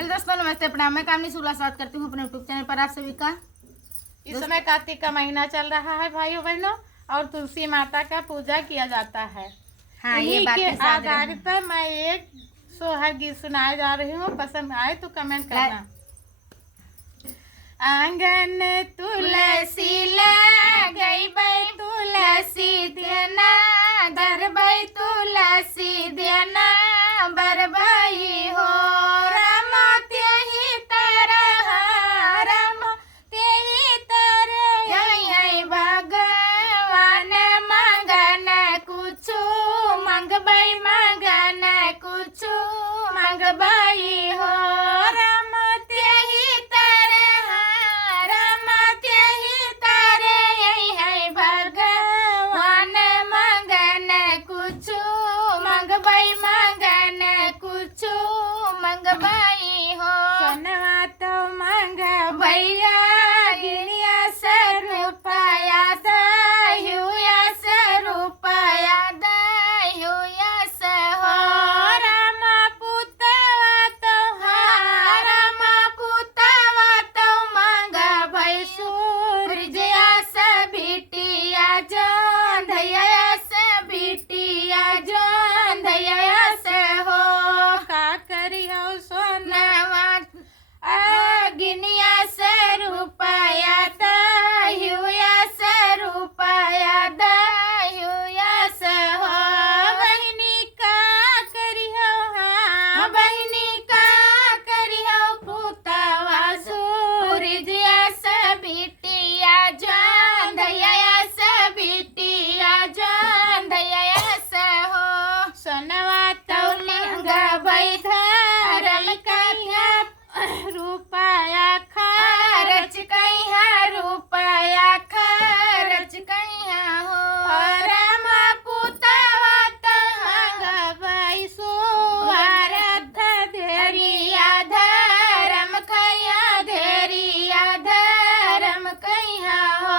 Hello दोस्तों, नमस्ते, प्रणाम। मैं कामनी शुक्ला स्वागत करती हूँ अपने यूट्यूब चैनल पर आप सभी का। इस समय कार्तिक का महीना चल रहा है भाइयों बहनों, और तुलसी माता का पूजा किया जाता है। हाँ, ये इन्हीं बात के के साथ आधार पर मैं एक सोहर गीत सुनाए जा रही हूँ। पसंद आए तो कमेंट करना। आंगन तुलसी गई बै तुलसी देना, दरबै तुलसी देना, बरबई हो राम तेहि तरह, राम तेहि तरह। यही भगवान मगन कुछु मंगबै, मगन कुछु मंगबै हो राम तेहि तरह, राम तेहि तरह। यही भगवान मगन कुछु मंगबै, मगन कुछु मंगबै हो। सोनवा तो मंगबैया गिनिया रुपया दहुया रुपया दहुया हो राम पुतवा तो, राम पुतवा तो मंगबै सूरजया से बिटिया जान धैया से बिटिया जान धैया से हो। का करियो सोनवा गिनिया से रुपया दहुया से रुपया दहुया से हो। बहिनी का करियो, हाँ बहिनी का करियो पुतवा सूरजया से बिटिया जान धैया से बिटिया जान धैया से हो। सोनवा तो मंगबै धरम कन्या रुपया खर्च कहिया, रुपया खर्च कहिया हो राम पुतवा तो मंगबै सुअरथ धेरिया धरम कहिया, धेरिया धरम कहिया हो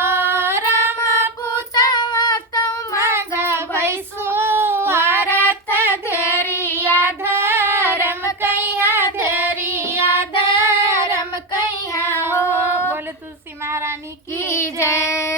राम पुतवा तो मंगबै सुअरथ धेरिया धरम कहिया, धेरिया धरम कहिया हो। बोले तुलसी महारानी की जय।